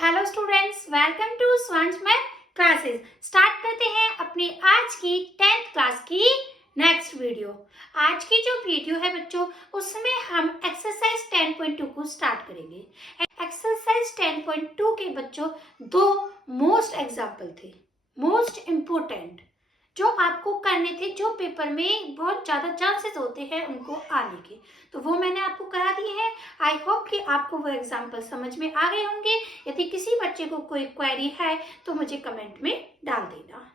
Hello students, welcome to Swansh math classes. Start करते हैं अपनी आज की 10th क्लास की नेक्स्ट वीडियो। आज की जो वीडियो है बच्चों, उसमें हम एक्सरसाइज 10.2 को स्टार्ट करेंगे। एक्सरसाइज 10.2 के बच्चों दो मोस्ट एग्जाम्पल थे, मोस्ट इम्पोर्टेंट, जो आपको करने थे, जो पेपर में बहुत ज़्यादा चांसेस होते हैं उनको आने के, तो वो मैंने आपको करा दिए हैं। आई होप कि आपको वो एग्जाम्पल समझ में आ गए होंगे। यदि किसी बच्चे को कोई क्वेरी है तो मुझे कमेंट में डाल देना।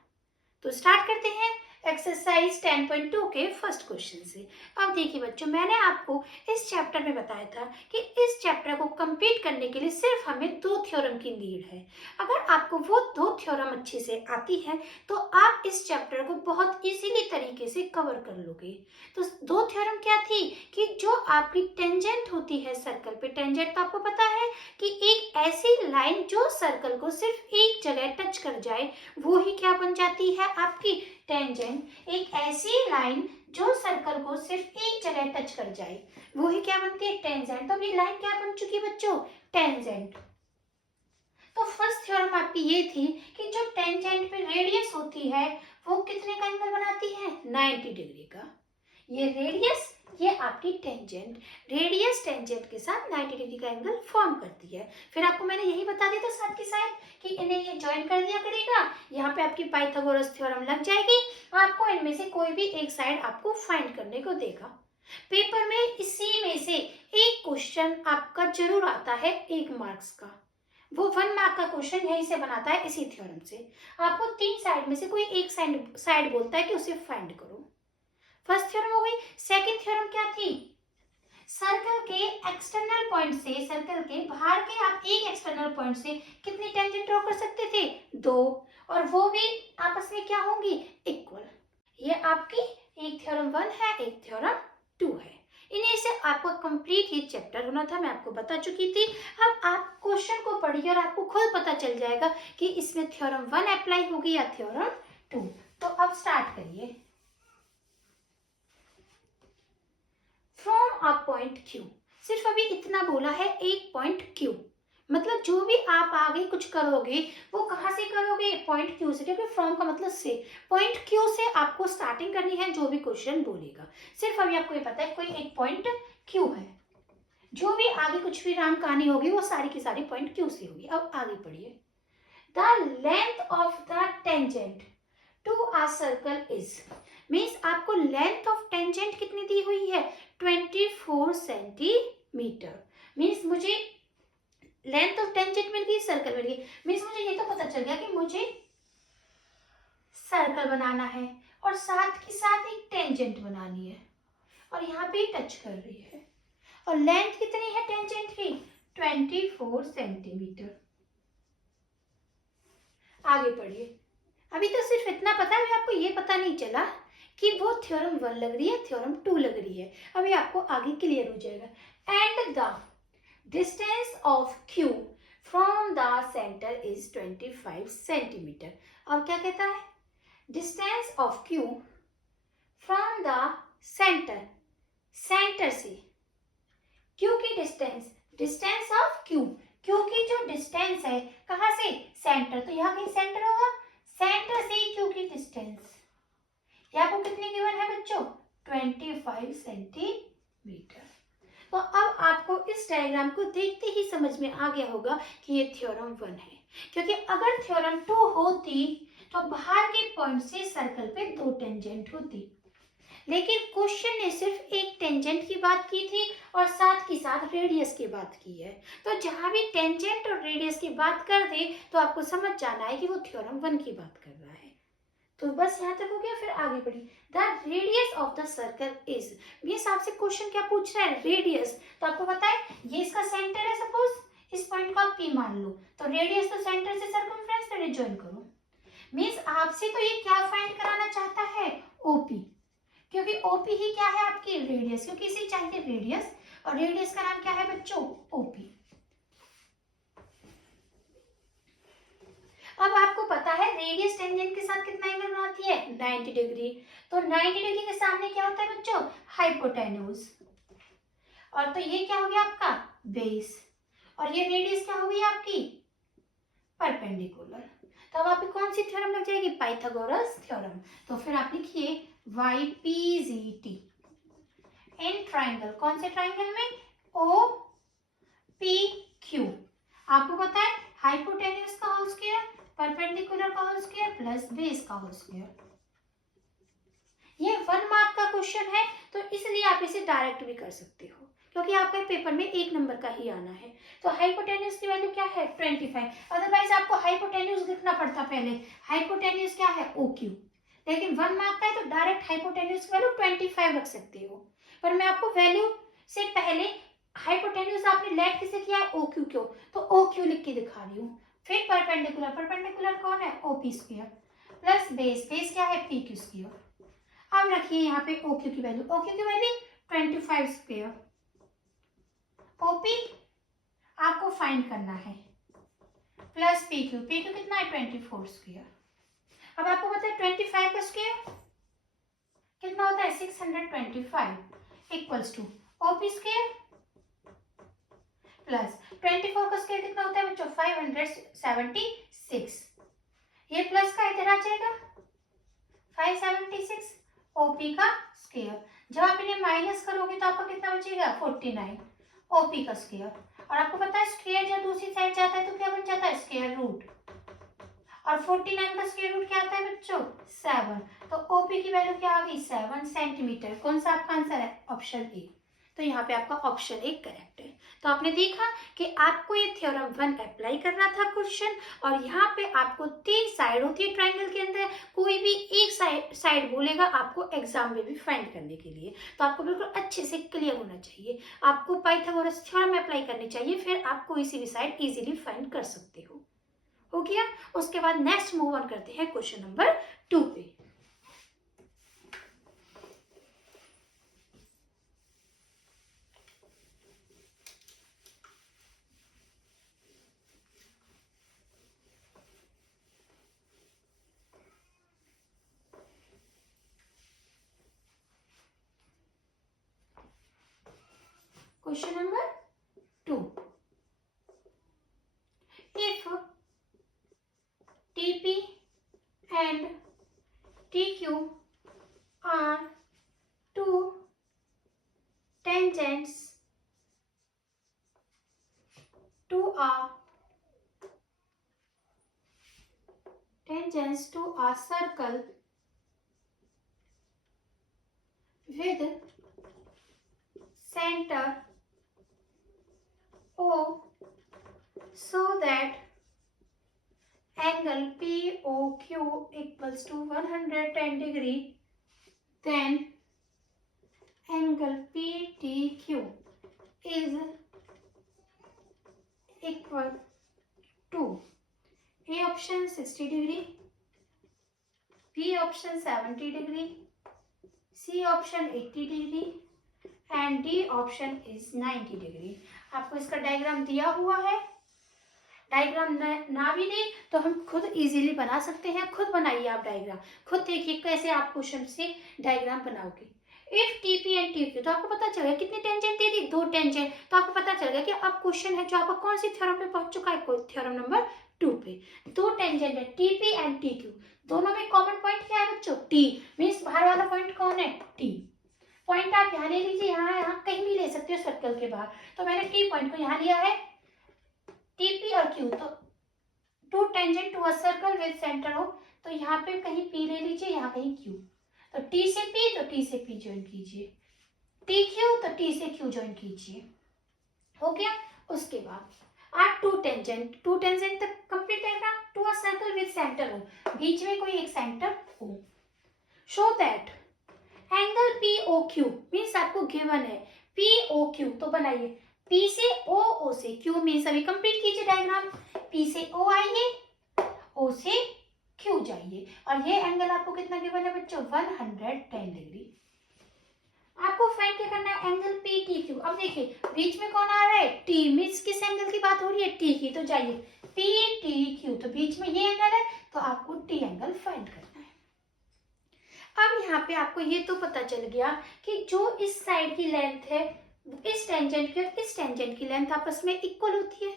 तो स्टार्ट करते हैं एक्सरसाइज 10.2 के फर्स्ट क्वेश्चन से। अब देखिए बच्चों, मैंने आपको इस चैप्टर में बताया था कि इस चैप्टर को कंप्लीट करने के लिए सिर्फ हमें दो थ्योरम की नीड है। अगर आपको वो दो थ्योरम अच्छे से आती है तो आप इस चैप्टर को बहुत इजीली तरीके से कवर कर लोगे। तो दो थ्योरम क्या थी कि जो आपकी टेंजेंट होती है सर्कल पे, टेंजेंट तो आपको पता है कि एक ऐसी लाइन जो सर्कल को सिर्फ एक जगह टच कर जाए, वो ही क्या बन जाती है आपकी टेंजेंट। एक ऐसी लाइन जो सर्कल को सिर्फ एक जगह टच कर जाए, वो ही क्या बनती है टेंजेंट। तो अभी लाइन क्या बन चुकी है बच्चों, टेंजेंट। तो फर्स्ट थ्योरम आपकी ये थी कि जो टेंजेंट पे रेडियस होती है वो कितने का एंगल बनाती है, 90 डिग्री का। ये रेडियस, ये आपकी टेंजेंट, रेडियस टेंजेंट के साथ 90 डिग्री का एंगल फॉर्म करती है। फिर आपको मैंने यही बता दिया था साथ के साथ कि इन्हें ये ज्वाइन कर दिया करेगा, यहाँ पे आपकी पाइथागोरस थ्योरम लग जाएगी। आपको इनमें से कोई भी एक साइड आपको फाइंड करने को देगा। पेपर में इसी में से एक क्वेश्चन आपका जरूर आता है 1 मार्क्स का, वो 1 मार्क का क्वेश्चन यहीं से बनाता है इसी थ्योरम से। आपको 3 साइड में से कोई एक साइड बोलता है कि उसे फाइंड करो। फर्स्ट थ्योरम हो गई। सेकंड थ्योरम क्या थी, सर्कल के एक्सटर्नल पॉइंट से, सर्कल के बाहर के आप एक एक्सटर्नल पॉइंट से कितनी टेंजेंट ड्रॉ कर सकते थे, 2, और वो भी आपस में क्या होंगी, इक्वल। ये आपकी एक थ्योरम 1 है, एक थ्योरम 2 है। इन्हीं से आपको कंप्लीट ही चैप्टर होना था, मैं आपको बता चुकी थी। अब आप क्वेश्चन को पढ़िए और आपको खुद पता चल जाएगा कि इसमें थ्योरम 1 अप्लाई होगी या थ्योरम 2। तो अब स्टार्ट करिए। फ्रॉम अ पॉइंट Q, सिर्फ अभी इतना बोला है, एक पॉइंट Q, मतलब जो भी आप आगे कुछ करोगे वो कहाँ से करोगे, पॉइंट Q से, क्योंकि फ्रॉम का मतलब से, पॉइंट Q से आपको स्टार्टिंग करनी है जो भी क्वेश्चन बोलेगा। सिर्फ अभी आपको ये पता है कोई एक पॉइंट Q है, जो भी आगे कुछ भी राम कहानी होगी वो सारी की सारी पॉइंट Q से होगी। अब आगे पढ़िए। The length of the tangent to a circle is, means आपको लेंथ ऑफ टेंजेंट कितनी दी हुई है, 24 सेंटीमीटर। मीन्स मुझे लेंथ ऑफ टेंजेंट मिल गई, सर्कल मिल गई। मीन्स मुझे ये तो पता चल गया कि मुझे सर्कल बनाना है और साथ के साथ एक टेंजेंट बनानी है और यहाँ पे टच कर रही है, और लेंथ कितनी है टेंजेंट की, 24 सेंटीमीटर। आगे पढ़िए। अभी तो सिर्फ इतना पता है, अभी आपको ये पता नहीं चला कि वो थ्योरम 1 लग रही है, थ्योरम 2 लग रही है। अभी आपको आगे क्लियर हो जाएगा। And the distance of Q from the centre is 25 centimetre. अब क्या कहता है, distance of Q from the centre, centre से Q की distance, distance of Q, Q की जो डिस्टेंस है कहाँ से, सेंटर, तो यहाँ कहीं सेंटर होगा, सेंटर से Q की डिस्टेंस, यहाँ को कितनी गिवन है बच्चों, 25 सेंटीमीटर। तो अब आपको इस डायग्राम को देखते ही समझ में आ गया होगा कि ये थ्योरम 1 है, क्योंकि अगर थ्योरम 2 होती तो बाहर के पॉइंट से सर्कल पे 2 टेंजेंट होती, लेकिन क्वेश्चन ने सिर्फ एक टेंजेंट की बात की थी और साथ ही साथ रेडियस की बात की है। तो जहां भी टेंजेंट और रेडियस की बात कर दे तो आपको समझ जाना है कि वो थ्योरम 1 की बात कर रहा है। तो बस यहाँ तक हो गया। फिर आगे बढ़िए। The radius of the circle is, ये आपसे क्वेश्चन क्या पूछ रहा है, रेडियस। तो आपको पता है ये इसका सेंटर है, सपोज इस पॉइंट को आप P मान लो, तो रेडियस तो सेंटर से सर्कमफ्रेंस तो ज्वाइन करो। मीन्स आपसे तो ये क्या फाइंड कराना चाहता है, OP, क्योंकि OP ही क्या है आपकी रेडियस, क्योंकि इसे चाहिए रेडियस, और रेडियस का नाम क्या है बच्चों, OP। अब आपको पता है रेडियस टेंजेंट के साथ कितना एंगल बनाती है, 90 डिग्री। तो 90 डिग्री के सामने क्या होता है बच्चों, हाइपोटेन्यूज। और तो ये क्या हो गया आपका बेस, और ये रेडियस क्या हो गई आपकी परपेंडिकुलर। तो अब आपकी कौन सी थ्योरम लग जाएगी? Pythagoras theorem. तो फिर आप लिखिए YPZT इन ट्राइंगल, कौन से ट्राइंगल में? OPQ। आपको पता है हाइपोटेन्यूज का होल स्क्वायर, परपेंडिकुलर का होल स्क्वायर प्लस बेस का होल स्क्वायर। ये 1 मार्क का क्वेश्चन है, तो इसलिए आप इसे डायरेक्ट भी कर सकते हो, क्योंकि आपके पेपर में 1 नंबर का ही आना है। तो हाइपोटेन्यूज की वैल्यू क्या है? 25। अदरवाइज आपको हाइपोटेन्यूज लिखना पड़ता पहले। हाइपोटेन्यूज क्या है? OQ। लेकिन 1 मार्क का है तो डायरेक्ट हाइपोटेन्यूज की वैल्यू 25 रख सकते हो। पर मैं आपको वैल्यू से पहले हाइपोटेन्यूज आपने लेट किसे किया है? OQ क्यों, तो OQ लिख के दिखा रही हूँ। फिर परपेंडिकुलर, परपेंडिकुलर कौन है? OP square plus base, base क्या है? PQ square. अब रखिए यहाँ पे OQ की वैल्यू, OQ की वैल्यू 25 स्क्वायर। OP आपको फाइंड करना है प्लस PQ, PQ कितना है? 24 स्क्वायर। अब आपको पता है 25 का स्क्वायर कितना होता है? 625 equals to OP square plus 24 का स्क्वायर कितना होता है बच्चों? 576। ये प्लस का इधर आ जाएगा 576 OP का स्क्वायर। जब आप इन्हें माइनस करोगे तो आपका कितना बचेगा? 49 OP का स्क्वायर। और आपको पता है स्क्वायर जब दूसरी साइड जाता है तो क्या बन जाता है? Square root. और 49 का स्क्वायर रूट क्या आता है बच्चों? 7। तो OP की वैल्यू क्या आ गई? 7 सेंटीमीटर। कौन सा आपका आंसर है? Option A. तो यहाँ पे आपका ऑप्शन ए करेक्ट है। तो आपने देखा कि आपको ये थ्योरम 1 अप्लाई करना था क्वेश्चन, और यहाँ पे आपको 3 साइड होती है ट्राइंगल के अंदर, कोई भी एक साइड बोलेगा आपको एग्जाम में भी फाइंड करने के लिए। तो आपको बिल्कुल अच्छे से क्लियर होना चाहिए, आपको पाइथागोरस थ्योरम अप्लाई करनी चाहिए, फिर आप कोई सी भी साइड इजीली फाइंड कर सकते हो गया। उसके बाद नेक्स्ट मूव ऑन करते हैं क्वेश्चन नंबर 2 पे। Question number 2. If TP and TQ are two tangents to a circle with center O, so that angle POQ equals to 110 degree, then angle PTQ is equal to A option 60 degree, B option 70 degree, C option 80 degree and D option is 90 degree। आपको इसका diagram दिया हुआ है, diagram ना भी दे तो हम खुद इजीली बना सकते हैं। खुद बनाइए आप डायग्राम, खुद देखिए कैसे आप क्वेश्चन से डायग्राम बनाओगे। इफ टीपी एंड टीक्यू, तो आपको पता चल गया कितनी टेंजेंट दे दी? 2 टेंजेंट। तो आपको पता चल गया कि अब क्वेश्चन है जो आपका कौन सी थ्योरम पे पहुंच चुका है? थ्योरम नंबर 2 पे। 2 टेंजेंट है टीपी एंड टीक्यू, दोनों में कॉमन पॉइंट क्या है बच्चों? टी। मीन्स बाहर वाला पॉइंट कौन है? टी। पॉइंट आप यहाँ ले लीजिए, यहाँ कहीं भी ले सकते हो सर्कल के बाहर। तो मैंने टी पॉइंट को यहाँ लिया है, टीपी और क्यू। तो 2 tangent to a circle with centre हो, तो यहाँ पे कहीं पी ले लीजिए, यहाँ कहीं क्यू। तो टी से पी, तो टी से पी ज्वाइन कीजिए, टी क्यू तो टी से क्यू ज्वाइन कीजिए। हो गया। उसके बाद आर 2 टेंजेंट, 2 टेंजेंट तक कंप्लीट है ना? To a circle with centre हो, बीच में कोई एक सेंटर हो। Show that angle POQ means आपको गिवन है POQ, तो बनाइए P से O से Q मीन्स अभी कंप्लीट कीजिए डायग्राम। P से O आइए, O से Q जाइए, और ये एंगल आपको कितना गिवन है बच्चों? 110 डिग्री। आपको फाइंड क्या करना है? Angle PTQ। अब देखिए बीच में कौन आ रहा है? T। मीन्स किस एंगल की बात हो रही है? T की। तो जाइए PTQ, तो बीच में ये एंगल है, तो आपको T एंगल फाइंड करना है। अब यहाँ पे आपको ये तो पता चल गया कि जो इस साइड की लेंथ है, इस टेंजेंट की और इस टेंजेंट की लेंथ आपस में इक्वल होती है।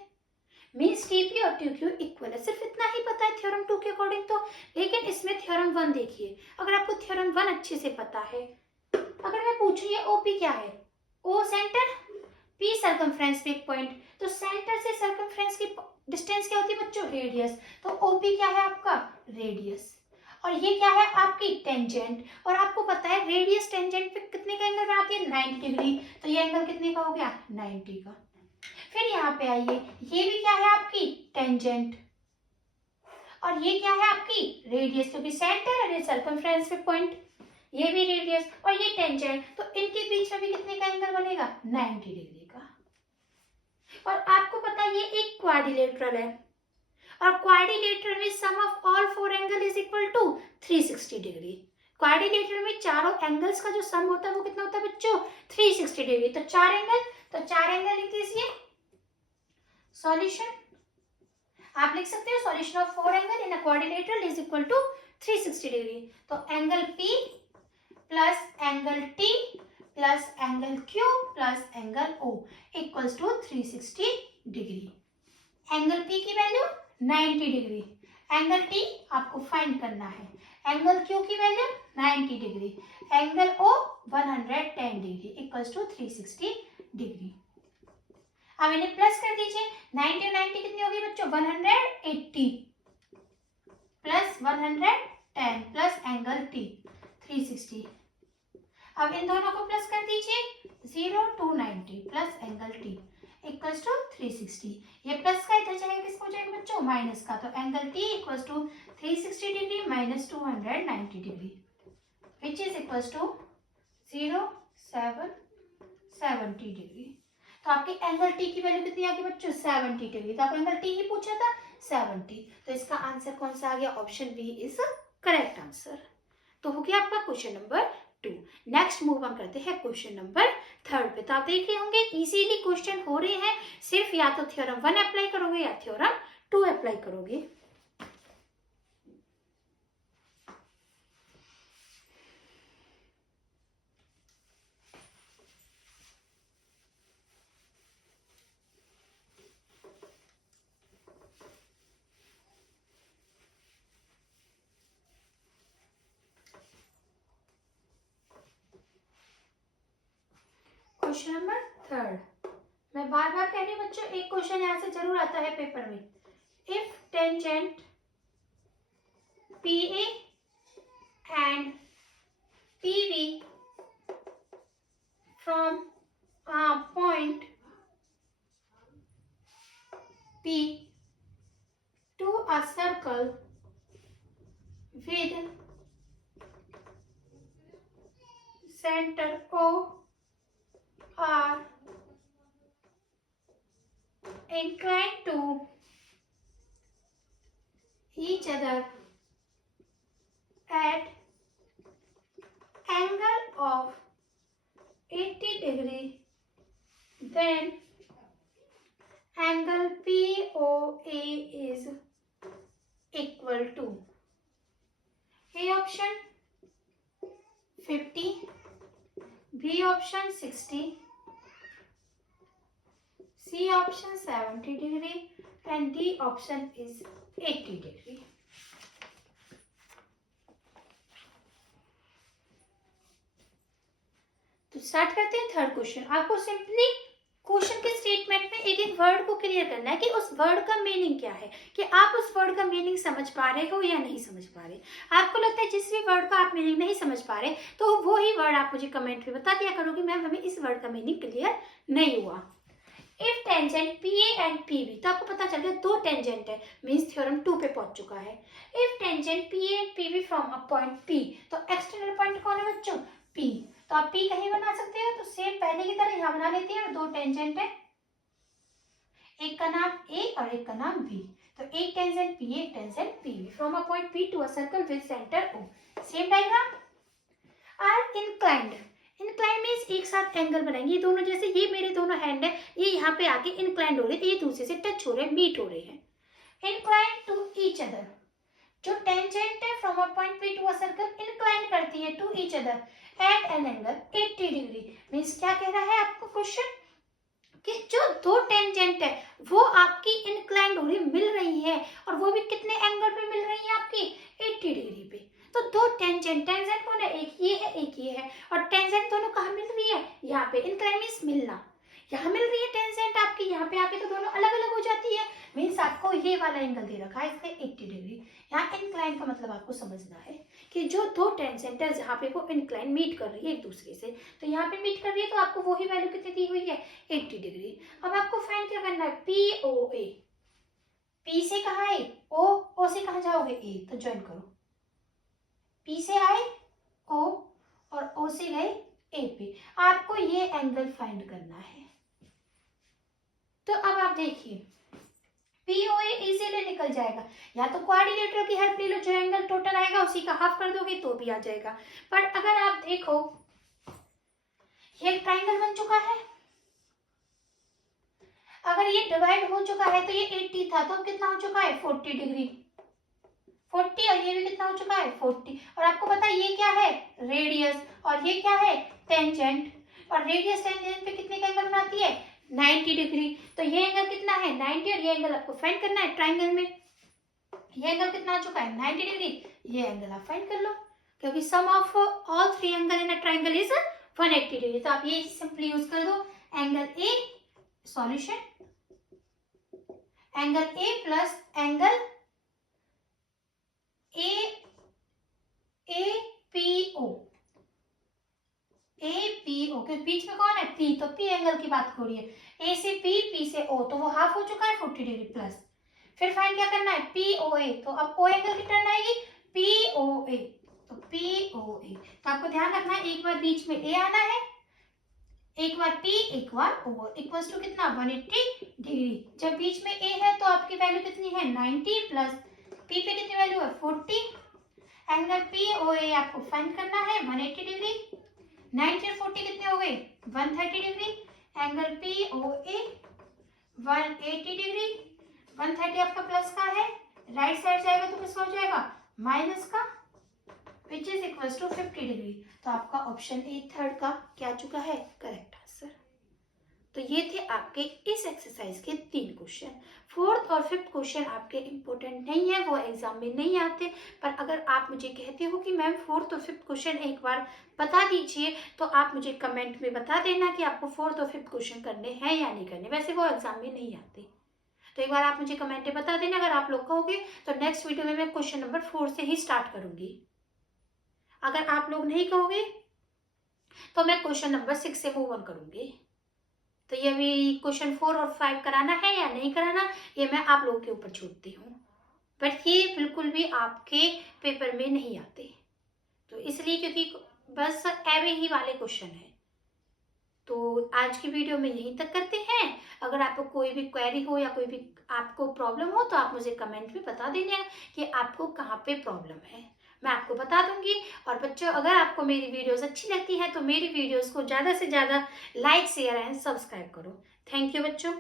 मीन्स TP और TQ इक्वल है। सिर्फ इतना ही पता है थ्योरम 2 के अकॉर्डिंग तो, लेकिन इसमें थ्योरम 1 देखिए। अगर आपको थ्योरम 1 अच्छे से पता है, अगर मैं पूछूं ये OP क्या है, O सेंटर, P सर्कमफ्रेंस पे एक पॉइंट, तो सेंटर से सर्कमफ्रेंस की डिस्टेंस क्या होती है बच्चों, रेडियस। तो OP क्या है आपका, रेडियस। और ये क्या है आपकी टेंजेंट, और आपको पता है रेडियस टेंजेंट पे कितने का एंगल बनाती है, 90 डिग्री। तो ये एंगल कितने का हो गया, 90 का। फिर यहाँ पे आइए, ये भी क्या है आपकी टेंजेंट, और ये क्या है आपकी रेडियस, क्योंकि सेंटर और ये सर्कमफ्रेंस पे पॉइंट, ये भी रेडियस और ये टेंजेंट, तो इनके बीच में भी कितने का एंगल बनेगा, 90 डिग्री का। और आपको पता है ये एक क्वाड्रिलेटरल है, और क्वाड्रिलेटरल में sum of all 4 angle is equal to 360 degree. Quadrilateral में चारों एंगल्स का जो सम होता है वो कितना होता है बच्चों, 360 डिग्री। तो 4 एंगल, तो 4 एंगल लिख दीजिए। सॉल्यूशन आप लिख सकते हो, solution of 4 angle in a quadrilateral is equal to 360 degree. तो angle P plus angle T plus angle Q plus angle O equals to 360 degree. Angle P की वैल्यू 90 डिग्री, एंगल T आपको find करना है, angle Q की value 90 degree, angle O 110 degree equals to 360 degree. अब इन्हें plus कर दीजिए, 90 और 90 कितनी होगी बच्चों, 180 प्लस 110 प्लस एंगल T 360। अब इन दोनों को प्लस कर दीजिए, 0 to 90 plus angle T equals to 360। ये प्लस का इधर जाएगा, किसको जाएगा बच्चों, माइनस का। तो angle T equals to 360 degree minus 290 degree which is equals to 70 degree. तो आपके एंगल T की वैल्यू कितनी आ गई बच्चों, 70 डिग्री। तो आपको एंगल T ही पूछा था, 70। तो इसका आंसर कौन सा आ गया, option B is correct answer. तो हो गया आपका question number 2। Next move on करते हैं क्वेश्चन नंबर 3 पे। तो आप देख रहे होंगे इजीली क्वेश्चन हो रहे हैं, सिर्फ या तो थ्योरम 1 अप्लाई करोगे या थ्योरम 2 अप्लाई करोगे। क्वेश्चन नंबर 3, मैं बार बार कह रही हूँ बच्चों, एक क्वेश्चन यहाँ से जरूर आता है पेपर में। If tangent PA and PB from a point P to a circle with center O are inclined to each other at angle of 80 degree, then angle POA is equal to A option 50, B option 60, C option 70 degree and D option is 80 degree. तो start करते हैं third question. आपको simply question के statement में एक एक word को clear करना है कि उस वर्ड का मीनिंग क्या है, कि आप उस वर्ड का मीनिंग समझ पा रहे हो या नहीं समझ पा रहे। आपको लगता है जिस भी वर्ड का आप मीनिंग नहीं समझ पा रहे तो वो ही वर्ड आप मुझे कमेंट में बता दिया करो कि मैम हमें इस वर्ड का मीनिंग क्लियर नहीं हुआ। If tangent PA and PB, तो आपको पता चल गया दो टेंजेंट है, मीन्स थ्योरम 2 पे पहुंच चुका है। If tangent PA and PB from a point P, तो एक्सटर्नल पॉइंट कौन है बच्चों, P। तो आप P कहीं बना सकते हो, तो सेम पहले की तरह यहाँ बना लेते हैं। दो टेंजेंट है, एक का नाम A और एक का नाम B। तो एक टेंजेंट PA, एक tangent PB from a point P to a circle with centre O। Same diagram. Are inclined, incline means एक साथ एंगल बनाएंगे। ये दोनों, जैसे ये मेरे दोनों हैंड है, ये यहाँ पे आके इंक्लाइंड हो रहे हैं, ये दूसरे से टच हो रहे हैं, मीट हो रहे हैं। इंक्लाइन टू ईच अदर, जो टेंजेंट है from a point P to a circle incline करती है to each other at an angle 80 degree. Means क्या कह रहा है आपको क्वेश्चन, कि जो दो टेंजेंट है वो आपकी इंक्लाइंड हो रही मिल रही है, और वो भी कितने एंगल पे मिल रही है आपकी 80 डिग्री पे। तो दो टेंजेंट, टेंजेंट कौन है, एक ये है एक ये है, और टेंजेंट दोनों कहाँ मिल रही है, यहाँ पे। इंक्लाइन मीन्स मिलना, यहाँ मिल रही है टेंजेंट आपकी, यहाँ पे आके तो दोनों अलग अलग हो जाती है। मीन्स आपको ये वाला एंगल दे रखा है इसने 80 डिग्री। यहाँ इंक्लाइन का मतलब आपको समझना है कि जो दो टेंजेंट है जहाँ पे वो इंक्लाइन मीट कर रही है एक दूसरे से, तो यहाँ पे मीट कर रही है, तो आपको वही वैल्यू कितनी दी हुई है 80 डिग्री। अब आपको फाइंड क्या करना है, पी ओ ए। पी से कहाँ है ओ से कहाँ जाओगे ए, तो ज्वाइन करो। पी से आए ओ और ओ से गए ए पे, आपको ये एंगल फाइंड करना है। तो अब आप देखिए POA इजीली निकल जाएगा, या तो कोऑर्डिनेटर की हेल्प ले लो, जो एंगल टोटल आएगा उसी का हाफ कर दोगे तो भी आ जाएगा। पर अगर आप देखो ये ट्राइंगल बन चुका है, अगर ये डिवाइड हो चुका है तो ये 80 था, तो अब कितना हो चुका है 40 डिग्री, 40, और ये भी कितना हो चुका है 40। और आपको पता है ये क्या है रेडियस, और ये क्या है टेंजेंट, और रेडियस टेंजेंट पे कितने का एंगल बनाती है 90 डिग्री। तो ये एंगल कितना है 90, और ये एंगल आपको फाइंड करना है ट्राइंगल में। ये एंगल कितना आ चुका है 90 डिग्री, ये एंगल आप फाइंड कर लो, क्योंकि sum of all three angle in a triangle is 180 degree. तो आप ये सिंपली यूज कर दो, angle A solution, angle A plus angle A A P O, A P O के बीच में कौन है पी, तो पी एंगल की बात हो रही है, ए से पी, पी से ओ, तो वो हाफ हो चुका है 40 डिग्री प्लस। फिर फाइंड क्या करना है पी ओ ए, तो अब ओ एंगल की टर्न आएगी पी ओ ए, तो पी ओ ए। तो आपको ध्यान रखना है एक बार बीच में ए आना है, एक बार पी एक बार ओ, इक्वल्स टू कितना 180 डिग्री। जब बीच में ए है तो आपकी वैल्यू कितनी है 90 प्लस पी पे कितनी वैल्यू है 40, एंगल पी ओ ए आपको फाइंड करना है 180 डिग्री, 90 और 40 कितने हो गए 130 डिग्री, एंगल पी ओ ए 180 डिग्री, 130 आपका प्लस का है, राइट साइड जाएगा तो किसका हो जाएगा माइनस का, which is equals to 50 degree. तो आपका ऑप्शन ए थर्ड का क्या चुका है करेक्ट आंसर। तो ये थे आपके इस एक्सरसाइज के 3 क्वेश्चन। फोर्थ और फिफ्थ क्वेश्चन आपके इम्पोर्टेंट नहीं है, वो एग्जाम में नहीं आते, पर अगर आप मुझे कहते हो कि मैम फोर्थ और फिफ्थ क्वेश्चन एक बार बता दीजिए, तो आप मुझे कमेंट में बता देना कि आपको फोर्थ और फिफ्थ क्वेश्चन करने हैं या नहीं करने। वैसे वो एग्जाम में नहीं आते, तो एक बार आप मुझे कमेंट में बता देना। अगर आप लोग कहोगे तो नेक्स्ट वीडियो में मैं क्वेश्चन नंबर 4 से ही स्टार्ट करूंगी। अगर आप लोग नहीं कहोगे तो मैं क्वेश्चन नंबर 6 से मूव ऑन करूंगी। तो ये भी क्वेश्चन 4 और 5 कराना है या नहीं कराना, ये मैं आप लोगों के ऊपर छोड़ती हूँ, बट ये बिल्कुल भी आपके पेपर में नहीं आते, तो इसलिए क्योंकि बस एवे ही वाले क्वेश्चन है। तो आज की वीडियो में यहीं तक करते हैं। अगर आपको कोई भी क्वेरी हो या कोई भी आपको प्रॉब्लम हो तो आप मुझे कमेंट में बता देना कि आपको कहाँ पे प्रॉब्लम है, मैं आपको बता दूंगी। और बच्चों अगर आपको मेरी वीडियोस अच्छी लगती है तो मेरी वीडियोस को ज़्यादा से ज़्यादा लाइक शेयर एंड सब्सक्राइब करो। थैंक यू बच्चों।